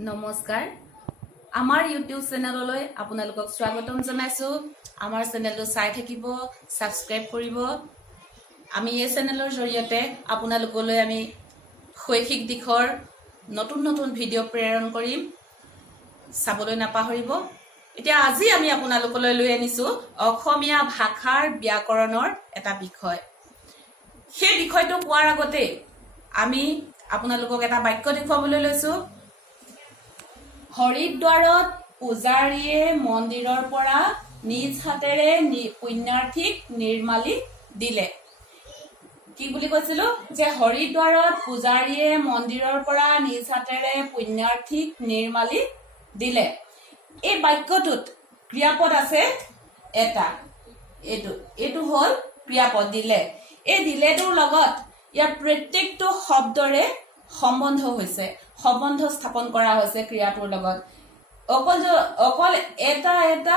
নমস্কাৰ আমাৰ ইউটিউব চেনেললৈ আপোনালোকক স্বাগতম জনাইছো আমাৰ চেনেলটো চাই থাকিব সাবস্ক্ৰাইব কৰিব আমি এই চেনেলৰ জৰিয়তে আপোনালোকলৈ আমি শৈক্ষিক দিশৰ নতুন নতুন ভিডিঅ' প্ৰেৰণ কৰিম চাবলৈ নাপাহৰিব এতিয়া আজি আমি আপোনালোকলৈ লৈ আনিছো অসমীয়া ভাষাৰ ব্যাকৰণৰ এটা বিষয় সেই বিষয়টো কোৱাৰ আগতে আমি আপোনালোকক এটা বাক্য দেখুৱাবলৈ লৈছো হৰিদ্বাৰত পূজাৰীয়ে মন্দিৰৰ পৰা নিজ হাতেৰে পুণ্যাৰ্থীক নিৰ্মালি দিলে কি বুলি কৈছিলো যে হৰিদ্বাৰত পূজাৰীয়ে মন্দিৰৰ পৰা নিজ হাতেৰে পুণ্যাৰ্থীক নিৰ্মালি দিলে এই বাক্যটোত ক্ৰিয়াপদ আছে এটা এটো হল ক্ৰিয়াপদ দিলে এই দিলেটোৰ লগত ইয়াৰ প্ৰত্যেকটো শব্দৰে সম্বন্ধ হৈছে সম্বন্ধ স্থাপন কৰা হৈছে ক্ৰিয়াটোৰ লগত অকল এটা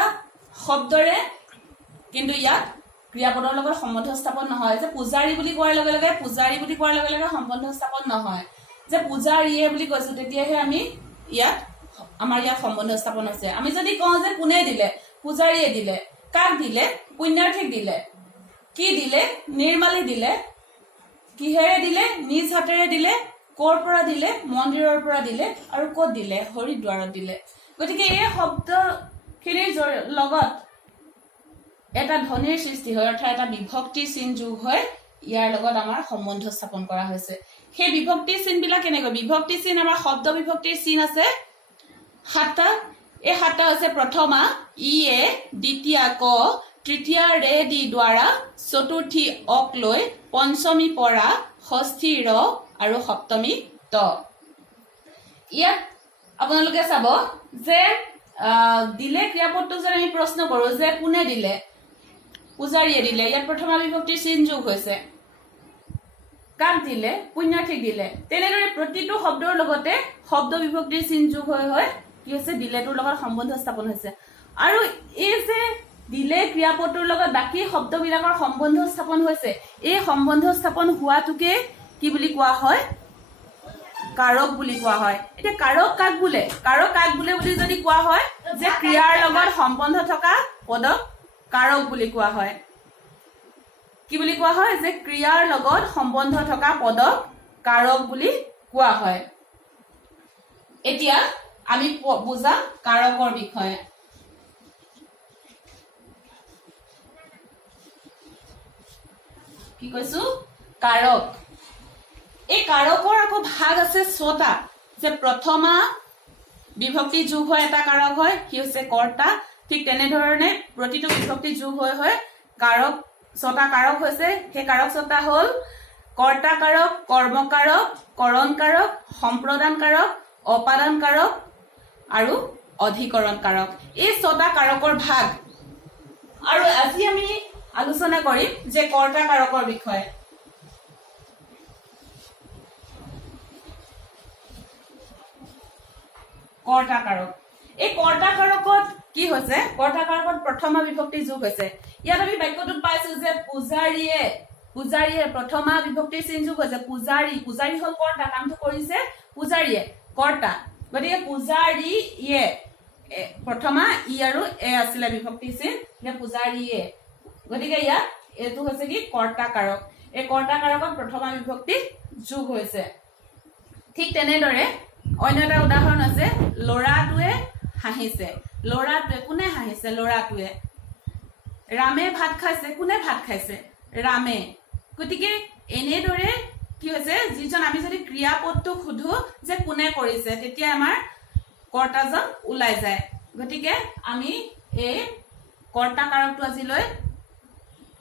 শব্দৰে কিন্তু ইয়াত ক্ৰিয়াপদৰ লগত সম্বন্ধ স্থাপন নহয় যে পূজাৰী বুলি কোৱাৰ লগে লগে সম্বন্ধ স্থাপন নহয় যে পূজাৰীয়ে বুলি কৈছো তেতিয়াহে আমি ইয়াত আমাৰ ইয়াত সম্বন্ধ স্থাপন হৈছে আমি যদি কওঁ যে কোনে দিলে পূজাৰীয়ে দিলে কাক দিলে পুণ্যাৰ্থীক দিলে কি দিলে নিৰ্মালি দিলে কিহেৰে দিলে নিজ হাতেৰে দিলে কৰ পৰা দিলে মন্দিৰৰ পৰা দিলে আৰু ক'ত দিলে হৰিদ্বাৰত দিলে গতিকে এই শব্দখিনিৰ লগত এটা ধ্বনিৰ সৃষ্টি হয় অৰ্থাৎ এটা বিভক্তি চিন যোগ হয় ইয়াৰ লগত আমাৰ সম্বন্ধ স্থাপন কৰা হৈছে সেই বিভক্তি চিনবিলাক কেনেকৈ বিভক্তি চিন আমাৰ শব্দ বিভক্তিৰ চিন আছে সাতটা এই সাতটা হৈছে প্ৰথমা ইয়ে দ্বিতীয়া ক তৃতীয়া ৰে দি দ্বাৰা চতুৰ্থী অক লৈ পঞ্চমী পৰা ষষ্ঠী ৰ আৰু সপ্তমী ত ইয়াত আপোনালোকে চাব যে দিলে ক্ৰিয়াপদটো যে আমি প্ৰশ্ন কৰো যে কোনে দিলে পূজাৰীয়ে দিলে ইয়াত প্ৰথমা বিভক্তিৰ চিন যোগ হৈছে কাক দিলে পুণ্যাৰ্থীক দিলে তেনেদৰে প্ৰতিটো শব্দৰ লগতে শব্দ বিভক্তিৰ চিন যোগ হয় কি হৈছে দিলেটোৰ লগত সম্বন্ধ স্থাপন হৈছে আৰু এই যে দিলে ক্ৰিয়াপদটোৰ লগত বাকী শব্দবিলাকৰ সম্বন্ধ স্থাপন হৈছে এই সম্বন্ধ স্থাপন হোৱাটোকে কি বুলি কোৱা হয় কাৰক বুলি কোৱা হয় এতিয়া কাৰক কাক বোলে বুলি যদি কোৱা হয় যে ক্ৰিয়াৰ লগত সম্বন্ধ থকা পদক কাৰক বুলি কোৱা হয় কি বুলি কোৱা হয় যে ক্ৰিয়াৰ লগত সম্বন্ধ থকা পদক কাৰক বুলি কোৱা হয় এতিয়া আমি বুজাম কাৰকৰ বিষয়ে কি কৈছো কাৰক এই কাৰকৰ আকৌ ভাগ আছে 6টা যে প্ৰথমা বিভক্তি যোগ হয় এটা কাৰক হয় কি হৈছে কৰ্তা ঠিক তেনেধৰণে প্ৰতিটো বিভক্তি যোগ হয় কাৰক 6টা কাৰক হৈছে সেই কাৰক 6টা হ'ল কৰ্তা কাৰক কৰ্ম কাৰক কৰণ কাৰক সম্প্ৰদান কাৰক অপাদান কাৰক আৰু অধিকৰণ কাৰক এই 6টা কাৰকৰ ভাগ আৰু আজি আমি আলোচনা কৰিম যে কৰ্তা কাৰকৰ বিষয়ে কৰ্তা কাৰক এই কৰ্তা কাৰকত কি হৈছে কৰ্তা কাৰকত প্ৰথমা বিভক্তি যোগ হৈছে ইয়াত আমি বাক্যটোত পাইছো যে পূজাৰীয়ে প্ৰথমা বিভক্তিৰ চিন যোগ হৈছে পূজাৰী হল কৰ্তা কামটো কৰিছে পূজাৰীয়ে কৰ্তা গতিকে পূজাৰীয়ে প্ৰথমা ই আৰু এ আছিলে বিভক্তি চিন পূজাৰীয়ে গতিকে ইয়াত এইটো হৈছে কি কৰ্তা কাৰক এই কৰ্তা কাৰকত প্ৰথমা বিভক্তি যোগ হৈছে ঠিক তেনেদৰে অন্য এটা উদাহৰণ আছে লৰাটোৱে হাঁহিছে লৰাটোৱে কোনে হাঁহিছে লৰাটোৱে ৰামে ভাত খাইছে কোনে ভাত খাইছে ৰামে গতিকে এনেদৰে কি হৈছে যিজন আমি যদি ক্ৰিয়াপদটো সুধো যে কোনে কৰিছে তেতিয়া আমাৰ কৰ্তাজন ওলাই যায় গতিকে আমি এই কৰ্তা কাৰকটো আজিলৈ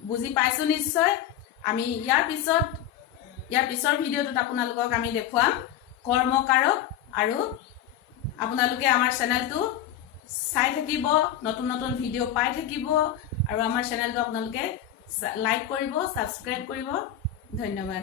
বুজি পাইছো নিশ্চয় আমি ইয়াৰ পিছৰ ভিডিঅ'টোত আপোনালোকক আমি দেখুৱাম কৰ্মকাৰক আৰু আপোনালোকে আমাৰ চেনেলটো চাই থাকিব নতুন নতুন ভিডিঅ' পাই থাকিব আৰু আমাৰ চেনেলটো আপোনালোকে লাইক কৰিব সাবস্ক্ৰাইব কৰিব ধন্যবাদ